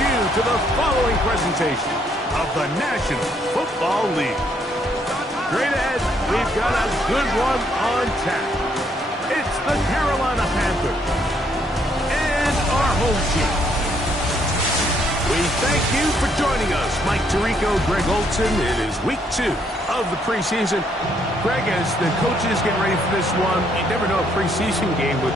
you to the following presentation of the National Football League. Straight ahead, we've got a good one on tap. It's the Carolina Panthers and our home team. We thank you for joining us. Mike Tirico, Greg Olson. It is week 2 of the preseason. Greg, as the coaches get ready for this one, you never know a preseason game would.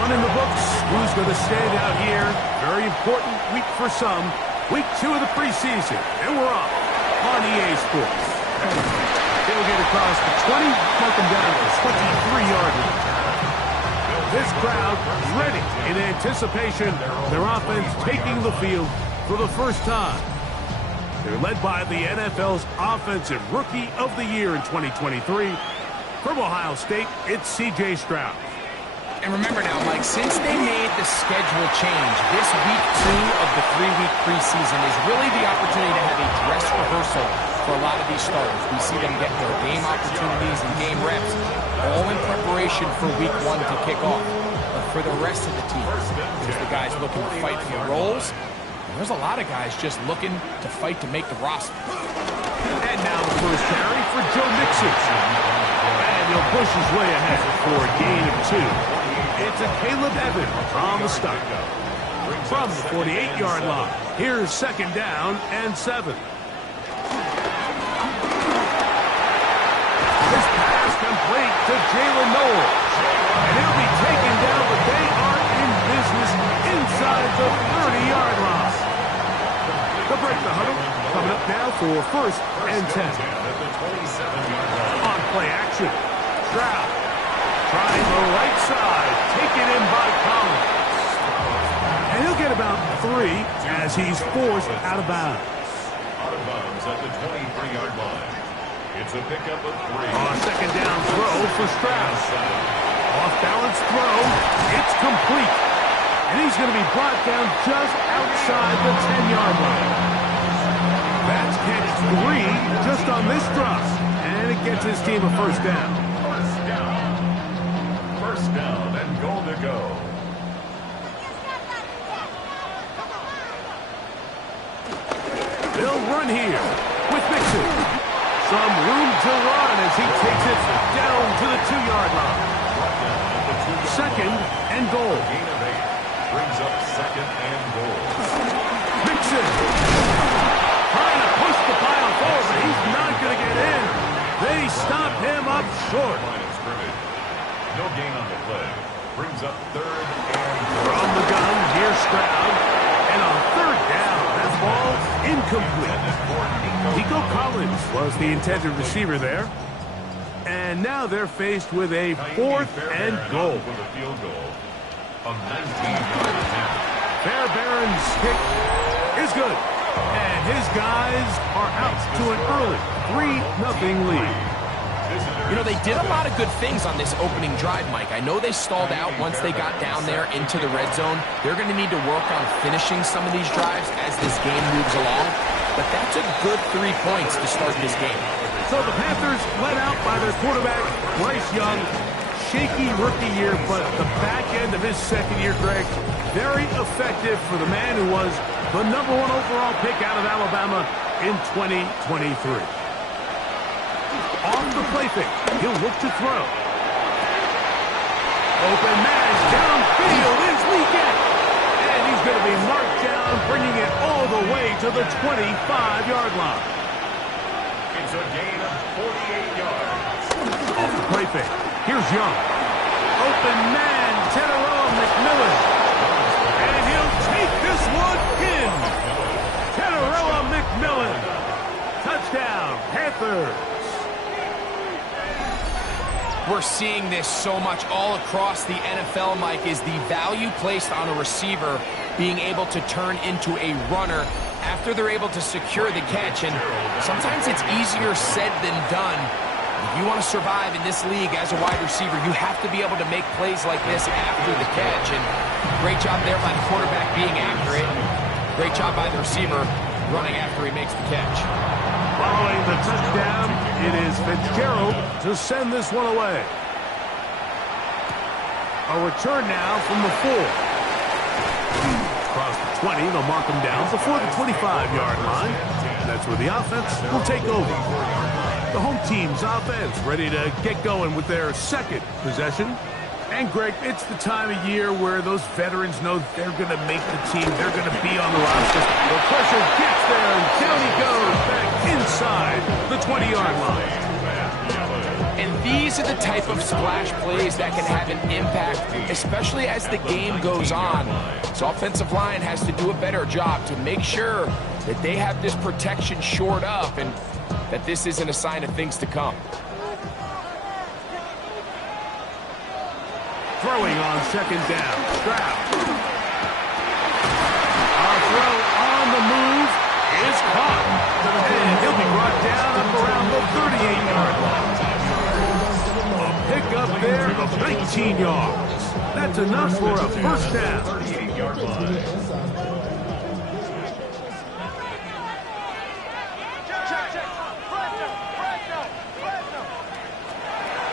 One in the books. Who's going to stand out here? Very important week for some. Week 2 of the preseason. And we're off on EA Sports. He'll get across the 20, mark him down to the 23-yard line. This crowd ready in anticipation. Their offense taking the field for the first time. They're led by the NFL's Offensive Rookie of the Year in 2023. From Ohio State, it's C.J. Stroud. And remember now, Mike, since they made the schedule change, this week 2 of the 3-week preseason is really the opportunity to have a dress rehearsal for a lot of these starters. We see them get their game opportunities and game reps, all in preparation for week 1 to kick off. But for the rest of the team, there's the guys looking to fight for roles, and there's a lot of guys just looking to fight to make the roster. And now the first carry for Joe Mixon. And he'll push his way ahead for a gain of 2. It's a Caleb Evans on the stop. From the 48-yard line, here's second down and 7. This pass complete to Jalen Knowles. And he'll be taken down, but they are in business inside the 30-yard line. The break the huddle coming up now for first and 10. On play action, Stroud trying the right side, taken in by Collins. And he'll get about 3 as he's forced out of bounds. Out of bounds at the 23-yard line. It's a pickup of 3. Second down throw for Stroud. Off-balance throw. It's complete. And he's going to be brought down just outside the 10-yard line. That's catch 3 just on this drop. And it gets his team a first down. First down and goal to go. They'll run here with Mixon. Some room to run as he takes it down to the 2-yard line. Second and goal. Gain of 8 brings up second and goal. Mixon trying to push the pile forward, but he's not going to get in. They stop him up short. No gain on the play. Brings up third and goal. From the gun, here's Stroud. And on third down, that ball incomplete. Nico Collins was the intended receiver there. And now they're faced with a fourth and goal. For the field goal. A 19-yard attempt. Fairbairn's kick is good. And his guys are out to an early 3-0 lead. You know, they did a lot of good things on this opening drive, Mike. I know they stalled out once they got down there into the red zone. They're going to need to work on finishing some of these drives as this game moves along. But that's a good 3 points to start this game. So the Panthers led out by their quarterback, Bryce Young. Shaky rookie year, but the back end of his second year, Greg, very effective for the man who was the #1 overall pick out of Alabama in 2023. Off the play fake, he'll look to throw. Open man downfield is Leggett. And he's going to be marked down, bringing it all the way to the 25-yard line. It's a gain of 48 yards. Off the play fake, here's Young. Open man, Teteroa McMillan. And he'll take this one in. Teteroa McMillan. Touchdown, Panthers. We're seeing this so much all across the NFL, Mike, is the value placed on a receiver being able to turn into a runner after they're able to secure the catch. And sometimes it's easier said than done. If you want to survive in this league as a wide receiver, you have to be able to make plays like this after the catch. And great job there by the quarterback being accurate. Great job by the receiver running after he makes the catch. Following the touchdown, it is Fitzgerald to send this one away. A return now from the 4. Across the 20, they'll mark him down before the 25-yard line. That's where the offense will take over. The home team's offense ready to get going with their second possession. And, Greg, it's the time of year where those veterans know they're going to make the team. They're going to be on the roster. The pressure gets there, and down he goes back inside the 20-yard line. And these are the type of splash plays that can have an impact, especially as the game goes on. So offensive line has to do a better job to make sure that they have this protection shored up and that this isn't a sign of things to come. Throwing on second down, Stroud. Our throw on the move is caught. And he'll be brought down up around the 38-yard line. A pickup there of 19 yards. That's enough for a first down. 38-yard line.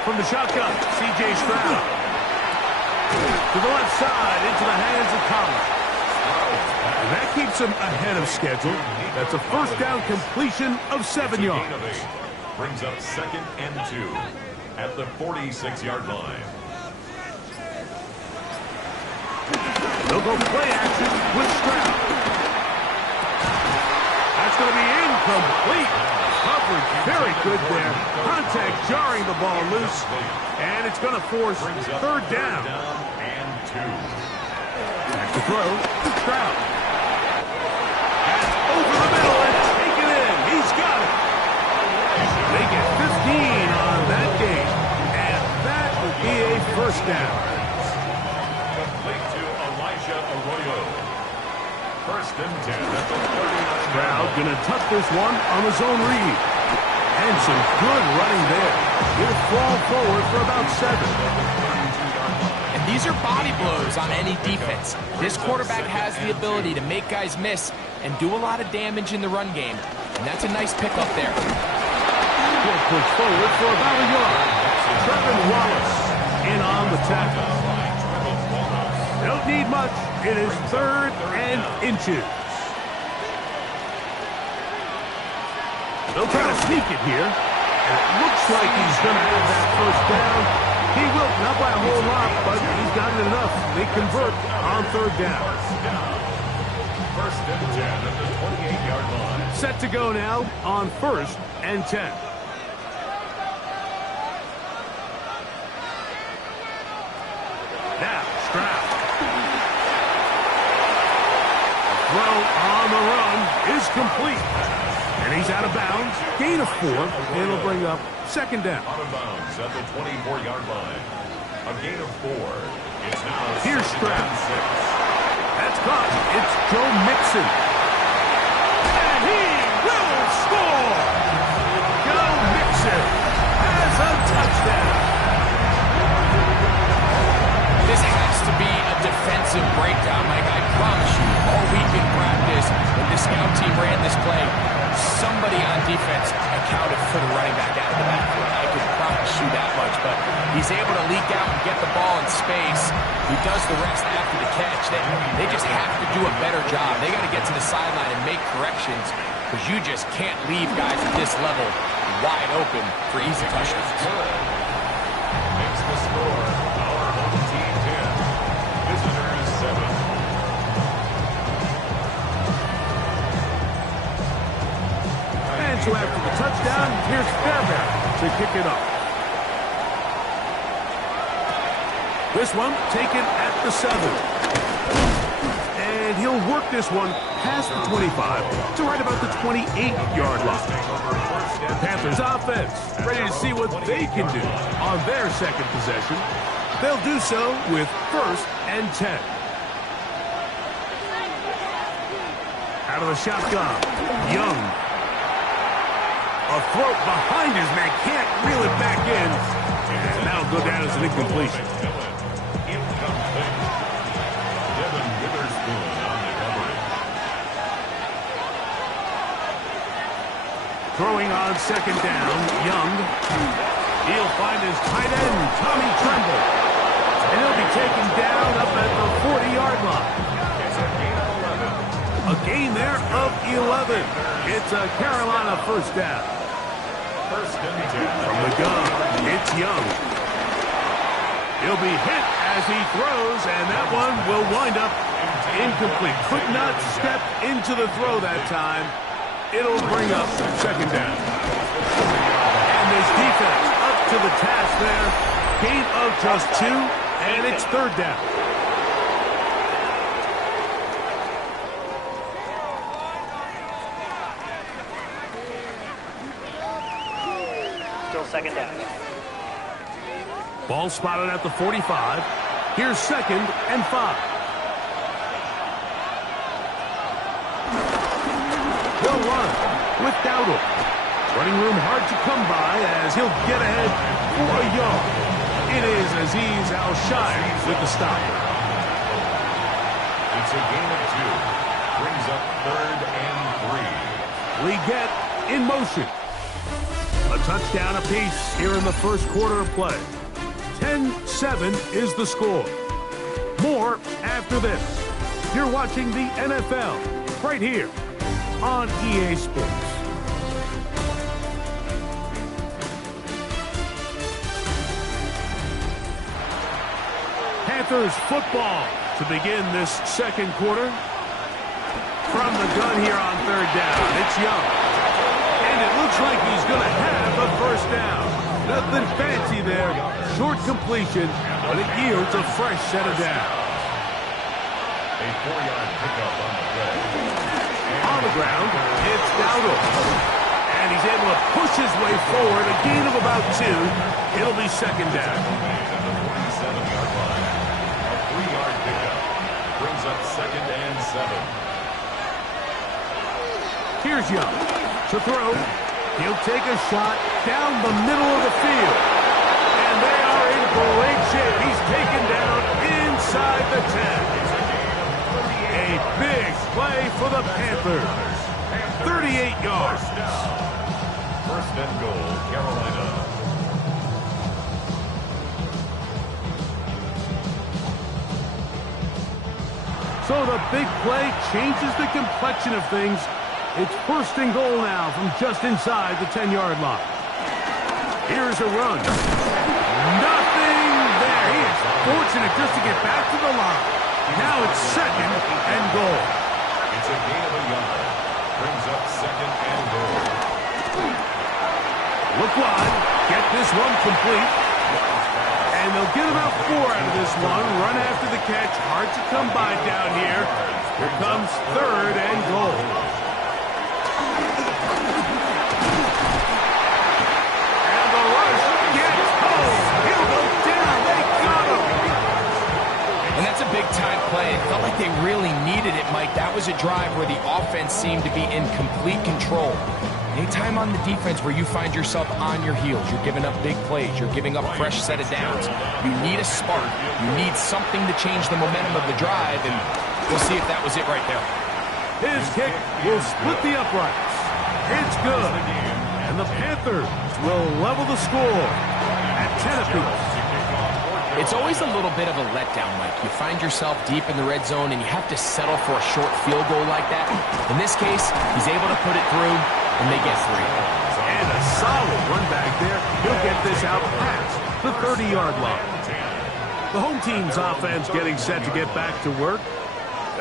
From the shotgun, C.J. Stroud. To the left side, into the hands of Collins. And that keeps him ahead of schedule. That's a first down completion of 7 yards. Brings up 2nd and 2 at the 46-yard line. They'll go play action with Stroud. That's going to be incomplete. Coverage very good there. Contact jarring the ball loose. And it's going to force third down. And 2. Back to throw. Stroud. That's over the middle and taken in. He's got it. They get 15 on that game. And that will be a first down. Complete to Elijah Arroyo. 1st and 10 at the 39. Stroud going to tuck this one on his own read. And some good running there. He'll fall forward for about 7. And these are body blows on any defense. This quarterback has the ability to make guys miss and do a lot of damage in the run game. And that's a nice pickup there. He'll push forward for about a yard. Trevin Wallace in on the tackle. Don't need much. It is 3rd and inches. They'll try to sneak it here. And it looks like he's going to have that first down. He will, not by a whole lot, but he's got it enough. They convert on 3rd down. 1st and 10 at the 28-yard line. Set to go now on 1st and 10. Now, Stroud. Throw on the run is complete. And he's out of bounds. Gain of 4. And it'll bring up 2nd down. Out of bounds at the 24-yard line. A gain of 4. It's now Here's 2nd Stroud. and 6. That's caught. It's Joe Mixon. And he will score. Joe Mixon has a touchdown. This has to be a defensive breakdown, Mike. I promise you, all week in practice, when the scout team ran this play, somebody on defense accounted for the running back out of the backfield. I can promise you that much, but he's able to leak out and get the ball in space. He does the rest after the catch. They just have to do a better job. They got to get to the sideline and make corrections because you just can't leave guys at this level wide open for easy touchdowns. Makes the score. Our home team 10. Visitors 7. And so after the touchdown, here's Fairbairn to kick it off. This one taken at the 7. And he'll work this one past the 25 to right about the 28-yard line. The Panthers offense ready to see what they can do on their second possession. They'll do so with 1st and 10. Out of the shotgun, Young. A throw behind his man, can't reel it back in. And that'll go down as an incompletion. Incomplete. Devin Witherspoon on the coverage. Throwing on second down, Young. He'll find his tight end, Tommy Tremble. And he'll be taken down up at the 40-yard line. It's a gain of 11. A gain there of 11. It's a Carolina first down. First and 10. From the gun, it's Young. He'll be hit as he throws, and that one will wind up incomplete. Could not step into the throw that time. It'll bring up second down. And this defense up to the task there. Gain of just 2, and it's third down. Still second down. Ball spotted at the 45. Here's second and 5. They'll run with Dowdle. Running room hard to come by as he'll get ahead for a yard. It is Azeez Al-Shire with the stop. It's a gain of 2. Brings up third and 3. Leggett in motion. A touchdown apiece here in the first quarter of play. 10-7 is the score. More after this. You're watching the NFL right here on EA Sports. Panthers football to begin this second quarter. From the gun here on third down, it's Young. And it looks like he's going to have the first down. Nothing fancy there. Short completion, but it yields a fresh set of downs. A 4-yard pickup on the play. On the ground, it's Dowdle. And he's able to push his way forward. A gain of about 2. It'll be second down. At the 47-yard line. A 3-yard pickup. Brings up second and 7. Here's Young to throw. He'll take a shot down the middle of the field. And they are in great shape. He's taken down inside the 10. A big play for the Panthers. 38 yards. First and goal, Carolina. So the big play changes the complexion of things. It's first and goal now from just inside the 10-yard line. Here's a run. Nothing there. He is fortunate just to get back to the line. Now it's second and goal. It's a gain of a yard. Brings up second and goal. Look wide. Get this one complete. And they'll get about 4 out of this one. Run after the catch. Hard to come by down here. Here comes third and goal. And the rush gets home. He'll go down. They got him. And that's a big-time play. It felt like they really needed it, Mike. That was a drive where the offense seemed to be in complete control. Anytime on the defense where you find yourself on your heels, you're giving up big plays, you're giving up fresh set of downs, you need a spark. You need something to change the momentum of the drive, and we'll see if that was it right there. His kick will split the uprights. It's good. And the Panthers will level the score at 10 apiece. It's always a little bit of a letdown, Mike. You find yourself deep in the red zone, and you have to settle for a short field goal like that. In this case, he's able to put it through, and they get 3. And a solid run back there. He'll get this out past the 30-yard line. The home team's offense getting set to get back to work.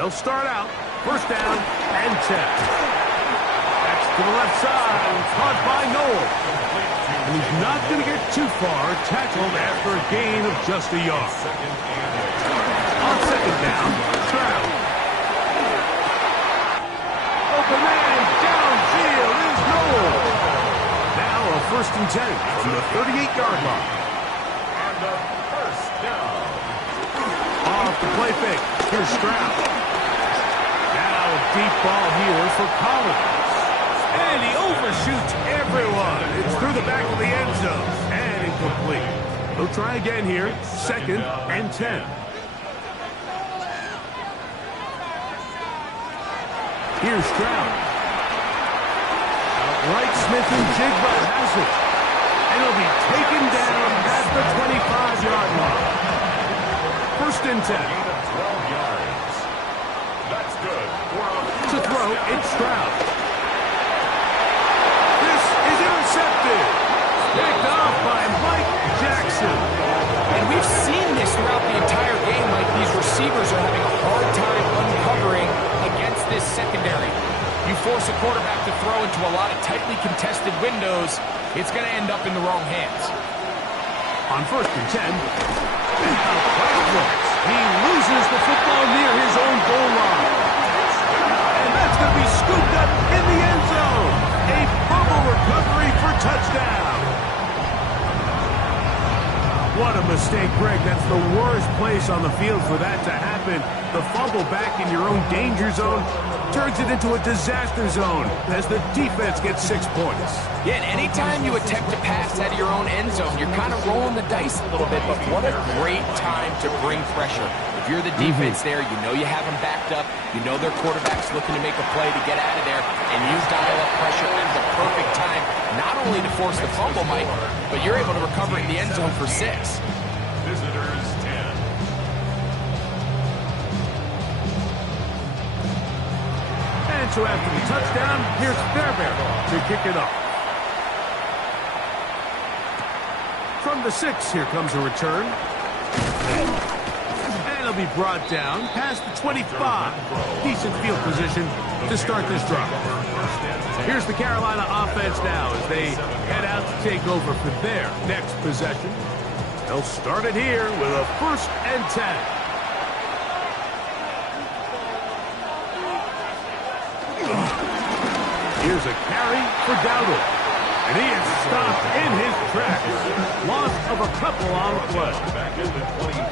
They'll start out first down and 10. That's to the left side, caught by Noel. And he's not going to get too far, tackled after a gain of just a yard. On second down, Stroud. Open man, downfield is Noel. Now a first and 10 from the 38-yard line. And a first down. Off the play fake, here's Stroud. Now a deep ball here for Collins. And he overshoots everyone. It's through the back of the end zone. And incomplete. They'll try again here. Second and 10. Here's Stroud. Out Right Smith and Jigba has it. And he'll be taken down at the 25-yard line. First and 10. 12 yards. That's good. To throw, it's Stroud. This is intercepted. Picked off by Mike Jackson. And we've seen this throughout the entire game. Like, these receivers are having a hard time uncovering against this secondary. You force a quarterback to throw into a lot of tightly contested windows, it's going to end up in the wrong hands. On first and 10, he loses the football near his own goal line. And that's going to be scooped up in the end zone. A fumble recovery for touchdown. What a mistake, Greg. That's the worst place on the field for that to happen. The fumble back in your own danger zone turns it into a disaster zone as the defense gets 6 points. Yeah, and anytime you attempt to pass out of your own end zone, you're kind of rolling the dice a little bit, but what a great time to bring pressure. If you're the defense there, you know you have them backed up, you know their quarterback's looking to make a play to get out of there, and you dial up pressure at the perfect time, not only to force the fumble, Mike, but you're able to recover in the end zone for 6. Visitors 10. And so after the touchdown, here's Fairbairn to kick it off. From the 6, here comes a return. And it'll be brought down past the 25. Decent field position to start this drive. Here's the Carolina offense now as they head out to take over for their next possession. They'll start it here with a first and 10. Here's a carry for Dowdle. And he is stopped in his tracks. Loss of a couple on the play.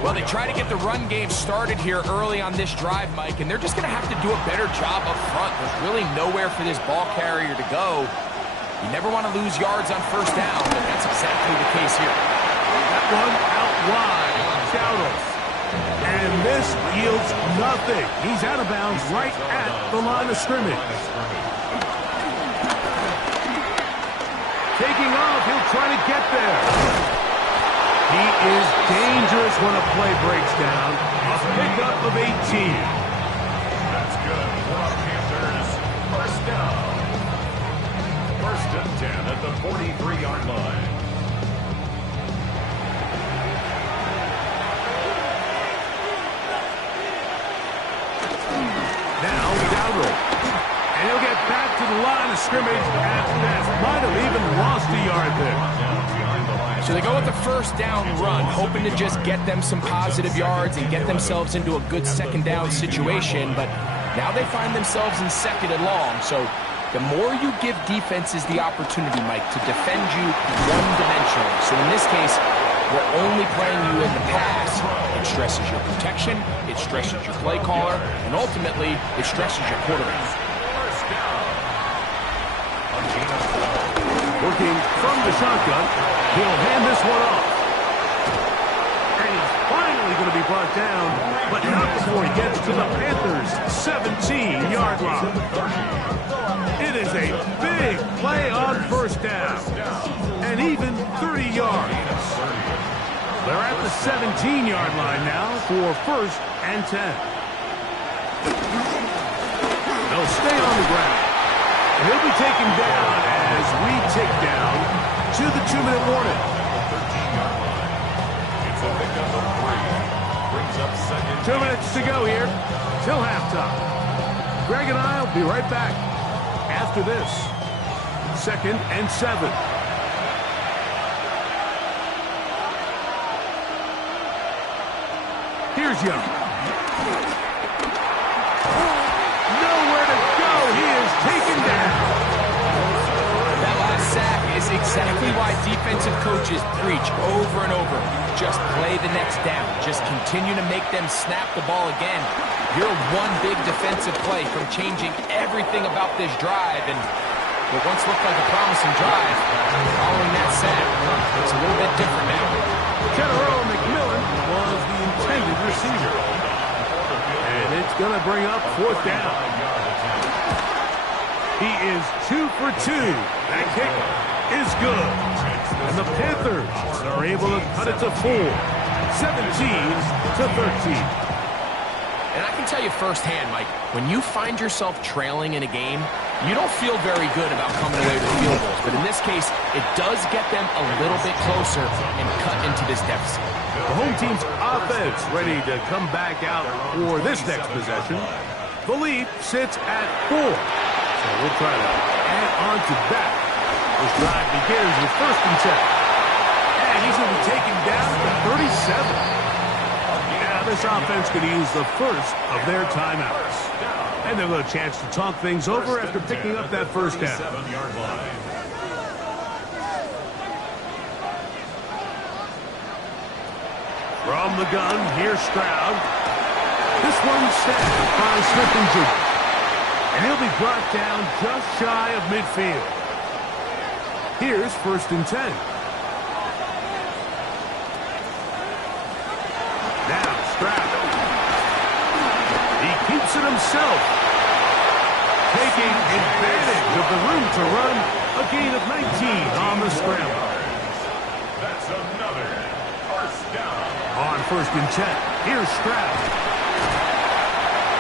Well, they try to get the run game started here early on this drive, Mike, and they're just going to have to do a better job up front. There's really nowhere for this ball carrier to go. You never want to lose yards on first down, but that's exactly the case here. That one out wide. Dowdle. And this yields nothing. He's out of bounds right at the line of scrimmage. Taking off, he'll try to get there. He is dangerous when a play breaks down. A pickup of 18. That's good for our Panthers. First down. First and 10 at the 43-yard line. Now, Dowdle. And he'll get back to the line of scrimmage at best. Might have even lost a yard there. So they go with the first down run, hoping to just get them some positive yards and get themselves into a good second down situation. But now they find themselves in second and long. So the more you give defenses the opportunity, Mike, to defend you one-dimensionally. So in this case, we're only playing you in the pass. It stresses your protection, it stresses your play caller, and ultimately, it stresses your quarterback. Working from the shotgun, he'll hand this one off. And he's finally going to be brought down, but not before he gets to the Panthers' 17-yard line. It is a big play on first down, and even 30 yards. They're at the 17-yard line now for first and 10. They'll stay on the ground. He'll be taken down as we tick down to the 2-minute warning. It's a pickup of 3. Brings up second. 2 minutes to go here till halftime. Greg and I will be right back after this. Second and 7. Here's Young. Nowhere to go. He is taken down. That last sack is exactly why defensive coaches preach over and over. Just play the next down. Just continue to make them snap the ball again. You're one big defensive play from changing everything about this drive. And what once looked like a promising drive, following that sack, it's a little bit different now. General McMillan was the intended receiver. And it's going to bring up fourth down. He is 2 for 2. That kick is good. And the Panthers are able to cut it to 4. 17-13. And I can tell you firsthand, Mike, when you find yourself trailing in a game, you don't feel very good about coming away with field goals. But in this case, it does get them a little bit closer and cut into this deficit. The home team's offense ready to come back out for this next possession. The lead sits at 4. So we'll try to add on to that. This drive begins with 1st and 10. And he's going to be taken down to 37. This offense could use the first of their timeouts. And they'll have a chance to talk things over after picking up that first down. From the gun, here's Stroud. This one snapped by Smith-Njigba. And he'll be brought down just shy of midfield. Here's 1st and 10. He keeps it himself. Taking advantage of the room to run. A gain of 19 on the scramble. That's another first down. On 1st and 10, here's Stroud.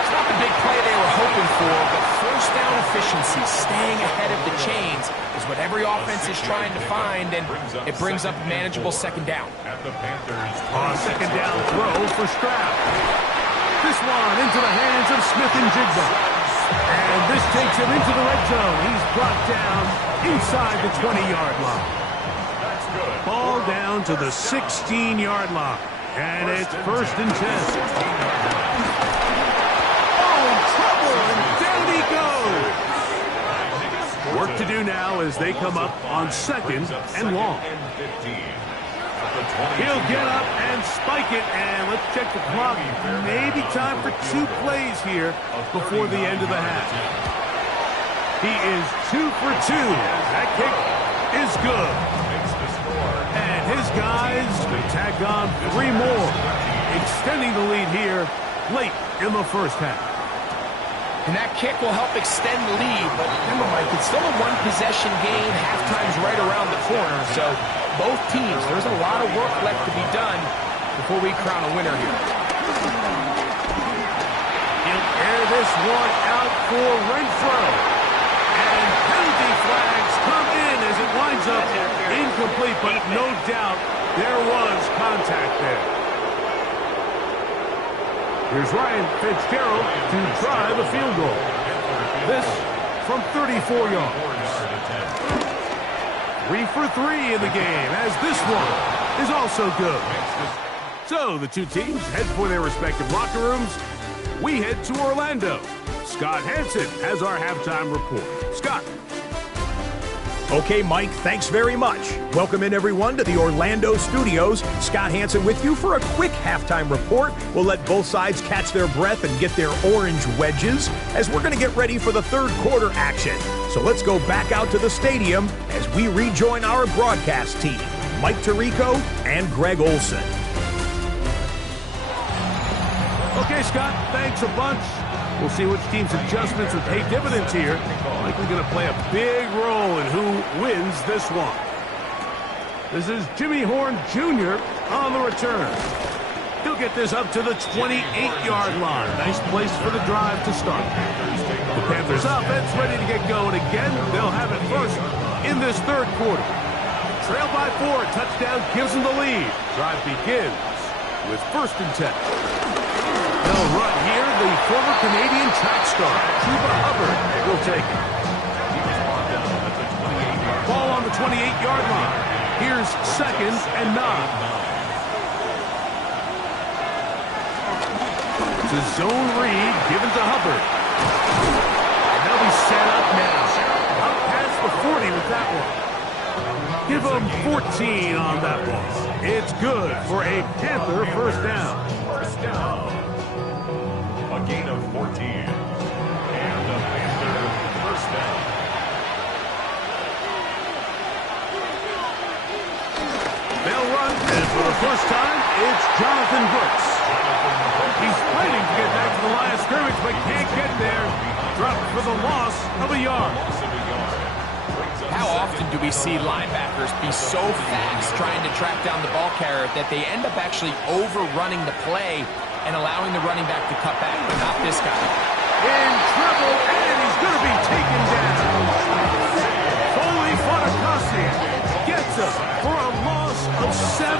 It's not the big play they were hoping for, but first down efficiency, staying ahead of the chains, is what every offense is trying to find, and it brings up a manageable 2nd down. At the Panthers. On 2nd down throw for Stroud. This one into the hands of Smith-Njigba. And this takes him into the red zone. He's brought down inside the 20-yard line. That's good. Ball down to the 16-yard line. And it's 1st and 10. Oh, trouble, and down he goes. Work to do now as they come up on 2nd and long. He'll get up and spike it, and let's check the clock. Maybe time for 2 plays here before the end of the half. He is 2 for 2. That kick is good. And his guys can tack on 3 more, extending the lead here late in the first half. And that kick will help extend the lead. But remember, Mike, it's still a 1-possession game. Halftime's right around the corner. So both teams, there's a lot of work left to be done before we crown a winner here. He'll air this one out for Renfro. And penalty flags come in as it winds up incomplete. But no doubt there was contact there. Here's Ryan Fitzgerald to try the field goal. This from 34 yards. 3 for 3 in the game, as this one is also good. So the two teams head for their respective locker rooms. We head to Orlando. Scott Hansen has our halftime report. Scott. Okay, Mike, thanks very much. Welcome in, everyone, to the Orlando studios. Scott Hansen with you for a quick halftime report. We'll let both sides catch their breath and get their orange wedges as we're going to get ready for the 3rd quarter action. So let's go back out to the stadium as we rejoin our broadcast team, Mike Tirico and Greg Olson. Okay, Scott, thanks a bunch. We'll see which team's adjustments will pay dividends here. Likely going to play a big role in who wins this one. This is Jimmy Horn Jr. on the return. He'll get this up to the 28-yard line. Nice place for the drive to start. The Panthers offense ready to get going again. They'll have it first in this 3rd quarter. Trail by 4. Touchdown gives them the lead. Drive begins with 1st and 10. They'll run here. The former Canadian track star, Chuba Hubbard, will take it. Ball on the 28-yard line. Here's 2nd and 9. To zone read, given to Hubbard. And they'll be set up now. Up past the 40 with that one. Give them 14 on that one. It's good for a Panther first down. First down. A gain of 14. And the Panther first down. They'll run, and for the first time, it's Jonathan Brooks. He's fighting to get back to the line of scrimmage, but can't get there. dropped for the loss of a yard. How often do we see linebackers be so fast trying to track down the ball carrier that they end up actually overrunning the play and allowing the running back to cut back, but not this guy. In trouble, and he's going to be taken down. Foley Fonacasian gets him for a loss of 7.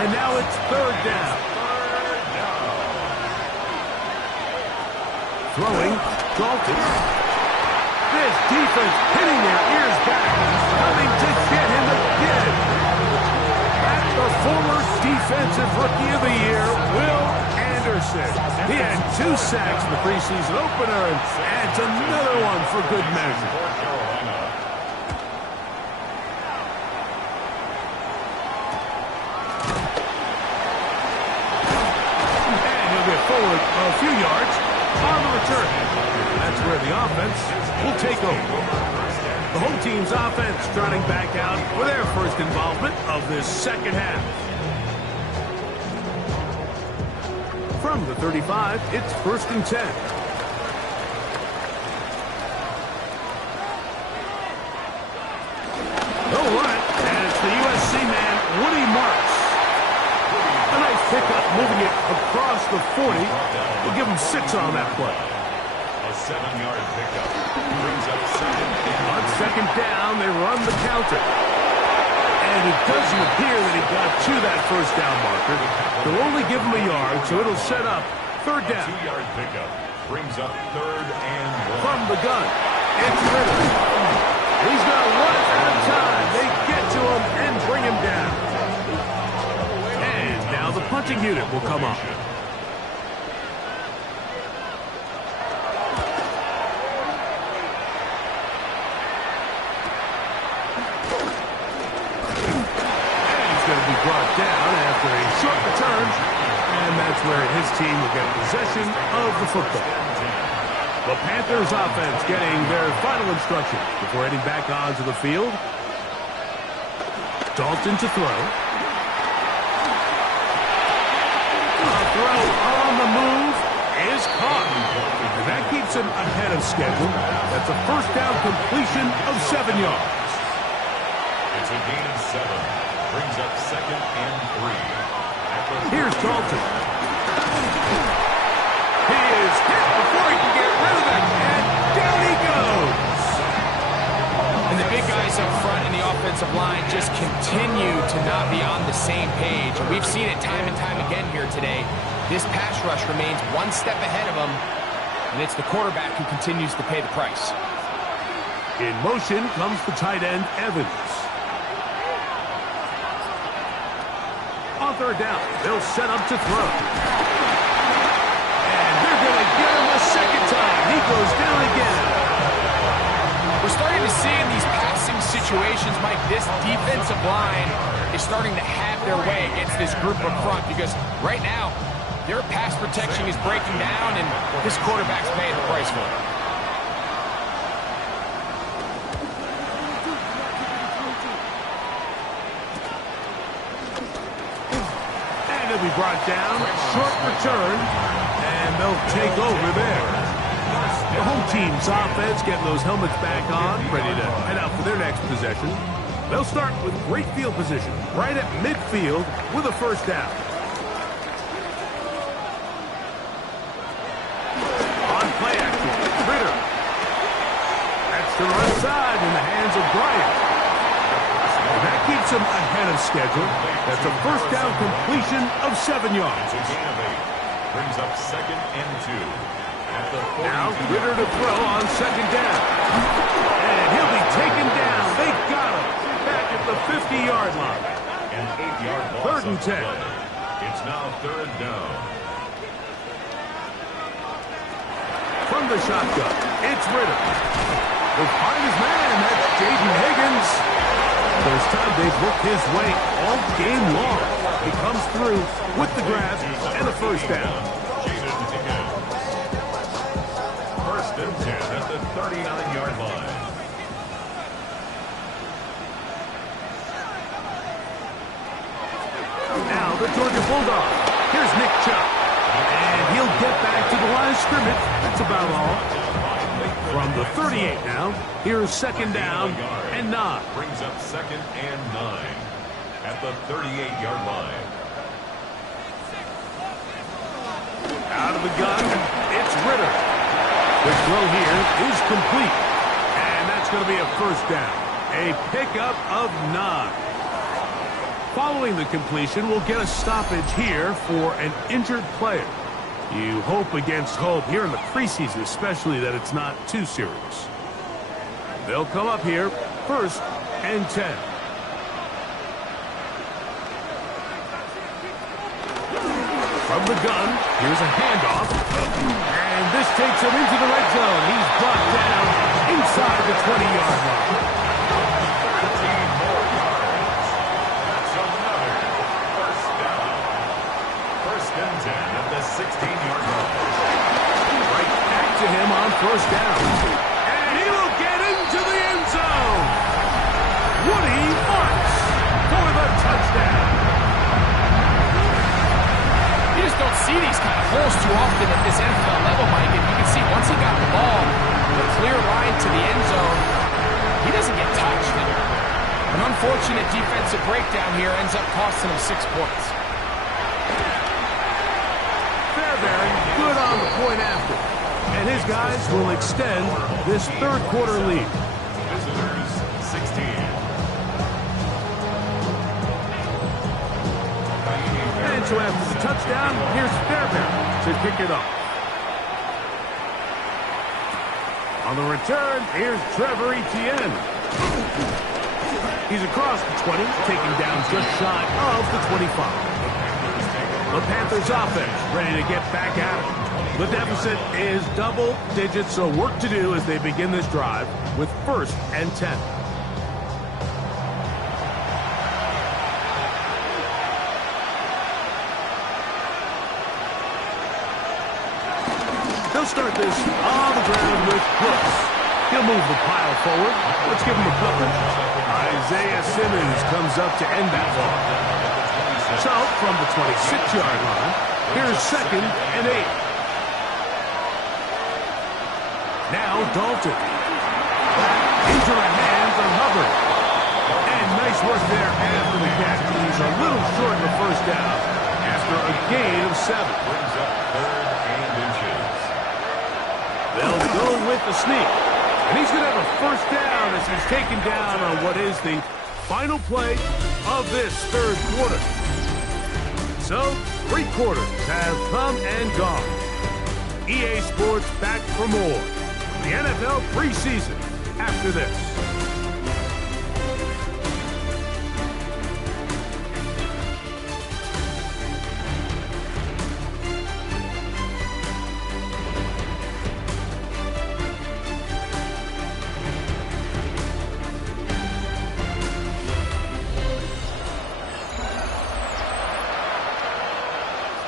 And now it's 3rd down. Throwing, Dalton. This defense pinning their ears back, coming to get him again. That's the former Defensive Rookie of the Year, Will Anderson. He had 2 sacks in the preseason opener and adds another one for good measure. And he'll get forward a few yards on the return. That's where the offense will take over. The home team's offense starting back out for their first involvement of this second half. From the 35, it's 1st and 10. All right, and it's the USC man, Woody Marks. A nice pickup, moving it across the 40. We'll give him 6 on that play. A 7-yard pickup brings up 2nd and On 2nd down, they run the counter. And it doesn't appear that he got to that 1st down marker. They'll only give him a yard, so it'll set up 3rd down. 2-yard pickup brings up 3rd and 1. From the gun, it's Ritter. He's got one at a time. They get to him and bring him down. And now the punting unit will come up. Brought down after a short return, and that's where his team will get possession of the football. The Panthers offense getting their final instructions before heading back onto the field. Dalton to throw. A throw on the move is caught. And that keeps him ahead of schedule. That's a 1st down completion of 7 yards. It's a gain of 7. Brings up 2nd and 3. Here's Dalton. He is hit before he can get rid of it, and down he goes. And the big guys up front in the offensive line just continue to not be on the same page. We've seen it time and time again here today. This pass rush remains one step ahead of them, and it's the quarterback who continues to pay the price. In motion comes the tight end, Evans. On 3rd down, they'll set up to throw. And they're going to get him a 2nd time. He goes down again. We're starting to see in these passing situations, Mike, this defensive line is starting to have their way against this group up front because right now, their pass protection is breaking down and this quarterback's paying the price for it. He'll be brought down, short return, and they'll take over there. The home team's offense getting those helmets back on, ready to head out for their next possession. They'll start with great field position, right at midfield with a 1st down. On play action, Ritter. That's the right side in the hands of Bryant. That keeps him ahead of schedule. That's a 1st down completion of 7 yards. It's a gain of 8. Brings up 2nd and 2. At the 40. Now Ritter to throw on 2nd down. And he'll be taken down. They got him. Back at the 50-yard line. An 8-yard loss. 3rd and 10. It's now 3rd down. From the shotgun, it's Ritter. He'll find his man. That's Jaden Higgins. First time they've worked his way all game long. He comes through with the grab and a 1st down. 1st and 10 at the 39-yard line. Now the Georgia Bulldogs. Here's Nick Chubb. And he'll get back to the line of scrimmage. That's about all. From the 38 now, here's second down and 9. Brings up second and 9 at the 38-yard line. Out of the gun, it's Ritter. The throw here is complete. And that's going to be a first down. A pickup of 9. Following the completion, we'll get a stoppage here for an injured player. You hope against hope here in the preseason, especially that it's not too serious. They'll come up here, first and 10. From the gun, here's a handoff. And this takes him into the red zone. He's brought down inside the 20-yard line. 13 more yards. That's another first down. First and 10 at the 16-yard line. Right back to him on first down. And he will get into the end zone. Woody marks for the touchdown. You just don't see these kind of holes too often at this NFL level, Mike. And you can see once he got the ball, the clear line to the end zone, he doesn't get touched. And an unfortunate defensive breakdown here ends up costing him 6 points. Fairbairn good on the point after. And his guys will extend this third quarter lead. Visitors 16. And so after the touchdown, here's Fairbairn to kick it off. On the return, here's Trevor Etienne. He's across the 20, taken down just shy of the 25. The Panthers offense ready to get back at it. The deficit is double digits, so work to do as they begin this drive with first and 10. They'll start this on the ground with Brooks. He'll move the pile forward. Let's give him a couple. Isaiah Simmons comes up to end that ball. So, from the 26-yard line, here's second and 8. Now Dalton. Into the hands of Hubbard. And nice work there after the catch. He's a little short of the first down after a gain of 7. Brings up third and inches. They'll go with the sneak. And he's going to have a first down as he's taken down on what is the final play of this third quarter. So, 3 quarters have come and gone. EA Sports back for more. The NFL preseason after this.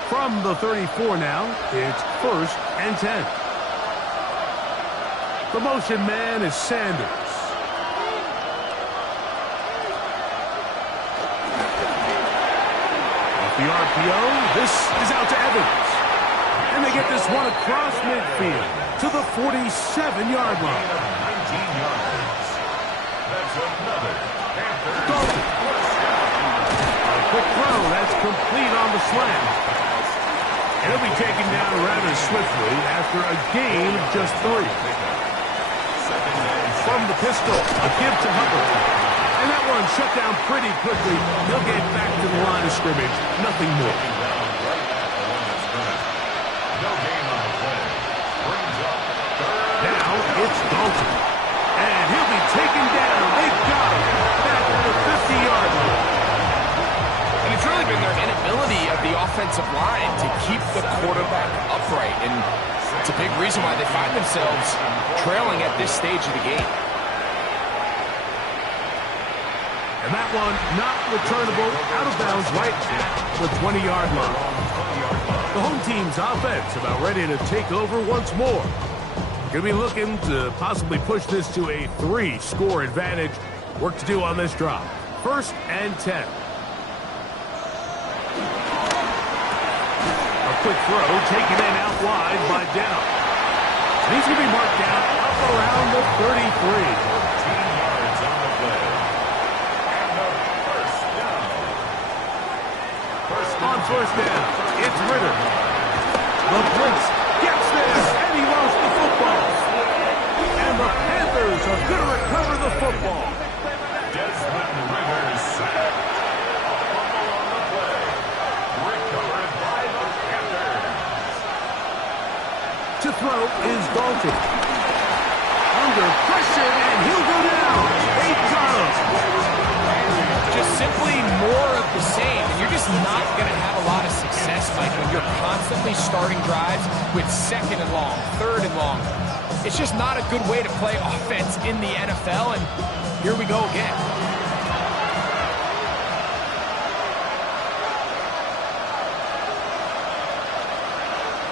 From the 34 now, it's first and 10. The motion man is Sanders. Off the RPO, this is out to Evans. And they get this one across midfield to the 47-yard line. 19 yards. That's another Panther. Dalton. A quick throw, that's complete on the slant. And he'll be taken down rather swiftly after a gain of just 3. From the pistol, a give to Hubbard. And that one shut down pretty quickly. He'll get back to the line of scrimmage. Nothing more. Now it's Dalton. And he'll be taken down. They got him back at the 50-yard line. And it's really been their inability of the offensive line to keep the quarterback upright. And it's a big reason why they find themselves trailing at this stage of the game. And that one not returnable, out of bounds right at the 20-yard line. The home team's offense about ready to take over once more. Going to be looking to possibly push this to a 3-score advantage. Work to do on this drive. First and 10. A quick throw taken in out wide by Dell. And he's going to be marked down up around the 33. 14 yards on the play. And a first down. On first down, it's Ritter. The blitz gets there, and he lost the football. And the Panthers are going to recover the football. Desmond Ritter sacked. Fumble on the play. Recovered by the Panthers. To throw is Dalton. Under pressure, and he'll go down. 8 times. Just simply more of the same. And you're just not going to have a lot of success, Mike, when you're constantly starting drives with second and long, third and long. It's just not a good way to play offense in the NFL, and here we go again.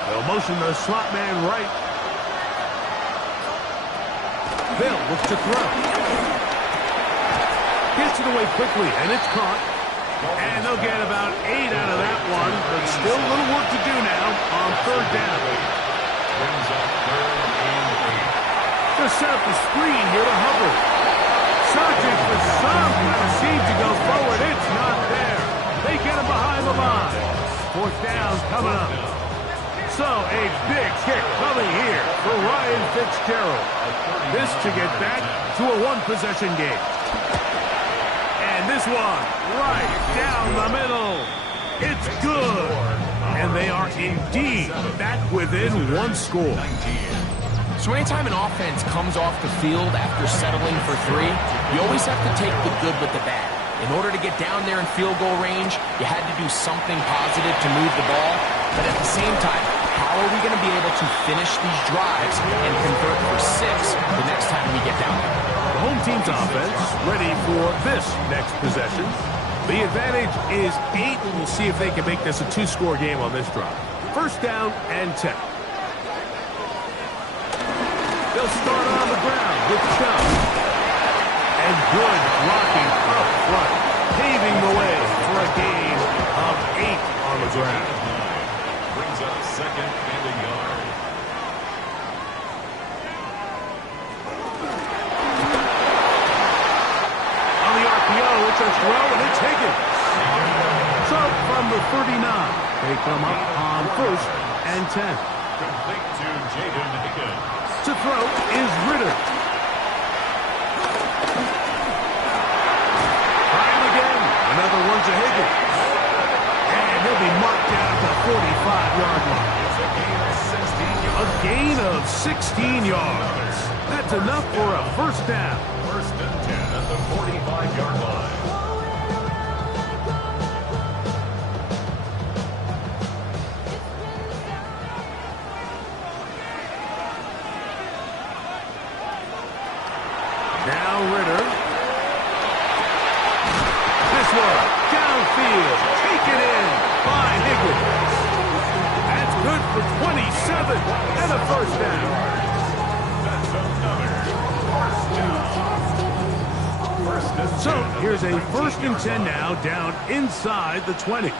They'll motion the slot man right. Bill looks to throw. Gets it away quickly, and it's caught. And they'll get about 8 out of that one, but still a little work to do now on third down. Brings up third and 8. They'll set up the screen here to Hubbard. Searching for some kind of seam to go forward. It's not there. They get him behind the line. Fourth down coming up. So a big kick coming here for Ryan Fitzgerald. This to get back to a one-possession game. And this one right down the middle. It's good. And they are indeed back within one score. So anytime an offense comes off the field after settling for 3, you always have to take the good with the bad. In order to get down there in field goal range, you had to do something positive to move the ball. But at the same time, how are we going to be able to finish these drives and convert for 6 the next time we get down there? The home team's offense ready for this next possession. The advantage is 8. We'll see if they can make this a 2-score game on this drive. First down and 10. They'll start on the ground with Chubb. And good blocking up front, paving the way for a gain of 8 on the ground. Brings up second and a yard. On the RPO, it's a throw, and it's Higgins. So from the 39, they come up on first and 10. Complete to Jaden Higgins. To throw is Ritter. Try him again. Another one to Higgins. And he'll be marked down at the 45-yard line. It's a gain of 16 yards. A gain of 16 yards. That's enough for a first down. First and 10 at the 45-yard line. Now Ritter. This one, downfield, taken in by Higgins. That's good for 27 and a first down. That's another first down. First and 10. So here's a first and 10 now, down inside the 20.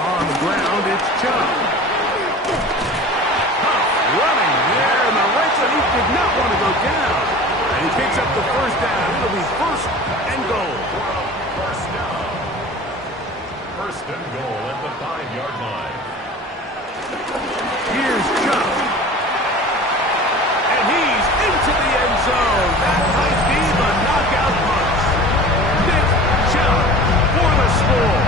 On the ground, it's Chubb. Running there in the right side. He did not want to go down. And he picks up the first down. It'll be first and goal. First down. First and goal at the 5-yard line. Here's Chubb. And he's into the end zone. That might be the knockout punch. Nick Chubb for the score.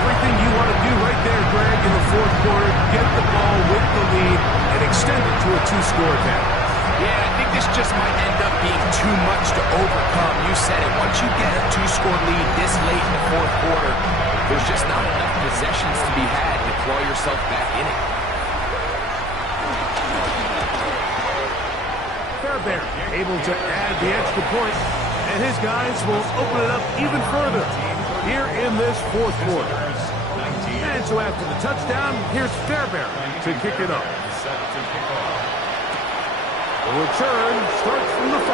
Everything you want to do right there, Greg, in the fourth quarter, get the ball with the lead and extend it to a 2-score advantage. Yeah, I think this just might end up being too much to overcome. You said it. Once you get a 2-score lead this late in the fourth quarter, there's just not enough possessions to be had to claw yourself back in it. Fairbairn able to add the extra point, and his guys will open it up even further here in this fourth quarter. And so after the touchdown, here's Fairbairn to kick it off. Set to kick off. The return starts from the 5.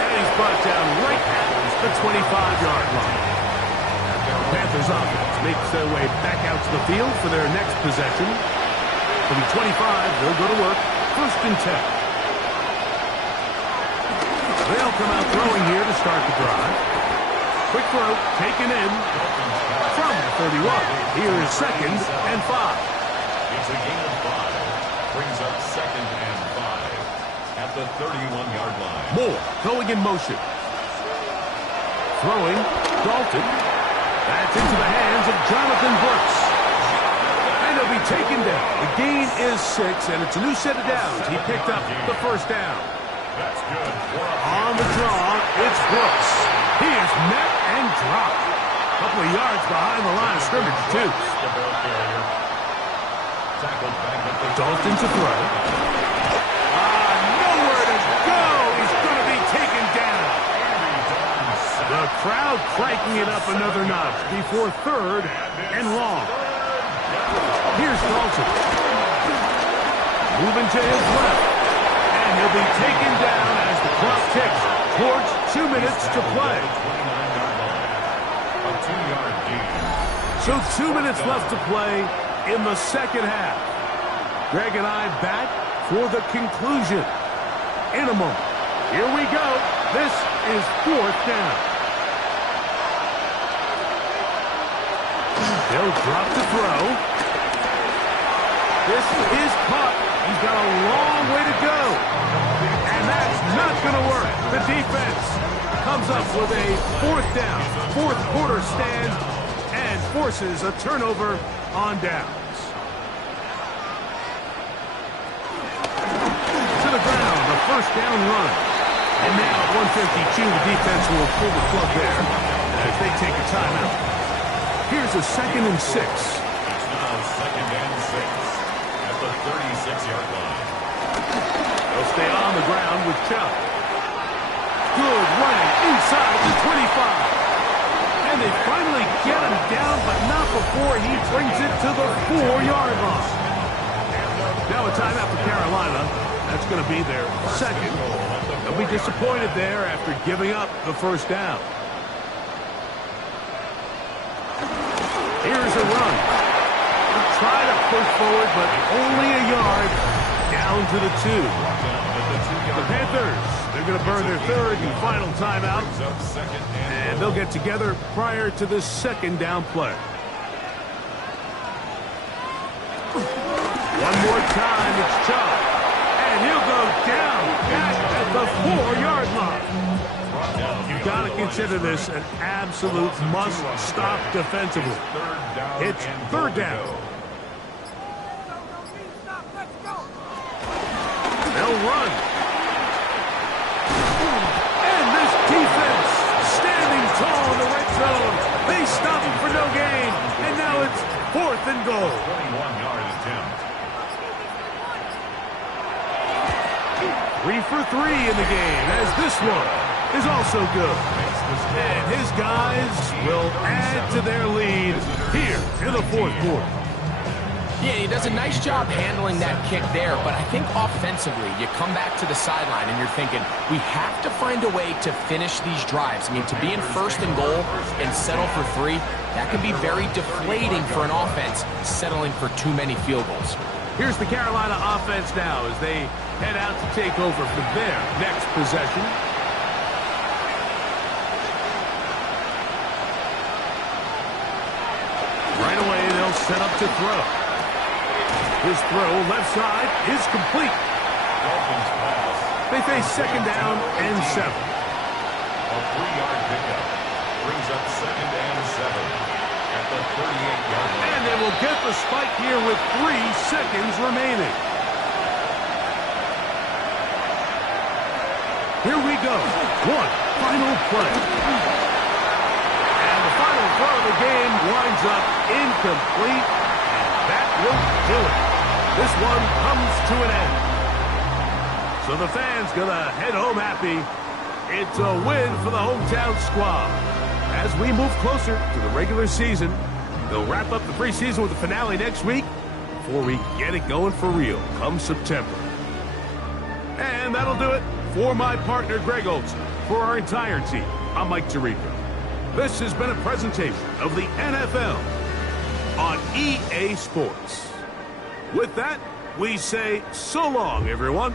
And he's brought down right at the 25-yard line. At their Panthers offense makes their way back out to the field for their next possession. From 25, they'll go to work. 1st and 10. They'll come out throwing here to start the drive. Quick throw, taken in from the 31. Here is 2nd and 5. It's a gain of 5. Brings up 2nd and 5 at the 31-yard line. Moore going in motion. Throwing, Dalton. That's into the hands of Jonathan Brooks. And he'll be taken down. The gain is 6, and it's a new set of downs. He picked up the 1st down. That's good. On the draw, it's Brooks. He is met and dropped. A couple of yards behind the line of scrimmage, too. Dalton to throw. Nowhere to go. He's going to be taken down. The crowd cranking it up another notch before 3rd and long. Here's Dalton. Moving to his left. And he'll be taken down as the clock ticks towards 2 minutes to play. A 2-yard gain. So 2 minutes left to play in the 2nd half. Greg and I back for the conclusion in a moment. Here we go. This is 4th down. They'll drop to throw. This is caught. He's got a long way to go. And that's not going to work. The defense comes up with a 4th down, 4th quarter stand, and forces a turnover on downs. To the ground, the 1st down run. And now at 1:52, the defense will pull the plug there as they take a timeout. Here's a 2nd and 6. It's now 2nd and 6 at the 36-yard line. They'll stay on the ground with Chubb. Good running inside the 25. And they finally get him down, but not before he brings it to the 4-yard line. Now a timeout for Carolina. That's going to be their 2nd. They'll be disappointed there after giving up the 1st down. Here's a run. They'll try to push forward, but only a yard down to the 2. The Panthers, they're going to burn their 3rd and final timeout, and they'll get together prior to the 2nd down play. One more time, it's Chubb, and he'll go down back at the 4-yard line. You've got to consider this an absolute must-stop defensively. It's 3rd down. They'll run. And this defense standing tall in the red zone. They stop him for no gain. And now it's 4th and goal. 21-yard attempt. 3 for 3 in the game, as this one is also good. And his guys will add to their lead here in the 4th quarter. Yeah, he does a nice job handling that kick there, but I think offensively, you come back to the sideline and you're thinking, we have to find a way to finish these drives. I mean, to be in 1st and goal and settle for 3, that can be very deflating for an offense, settling for too many field goals. Here's the Carolina offense now as they head out to take over for their next possession. Right away, they'll set up to throw. His throw, left side, is complete. They face 2nd down and 7. A 3-yard pickup brings up 2nd and 7 at the 38-yard line. And they will get the spike here with 3 seconds remaining. Here we go. One final play. And the final throw of the game winds up incomplete. And that will do it. This one comes to an end. So the fans gonna head home happy. It's a win for the hometown squad. As we move closer to the regular season, they'll wrap up the preseason with the finale next week before we get it going for real come September. And that'll do it for my partner, Greg Olson. For our entire team, I'm Mike Tirico. This has been a presentation of the NFL on EA Sports. With that, we say so long, everyone.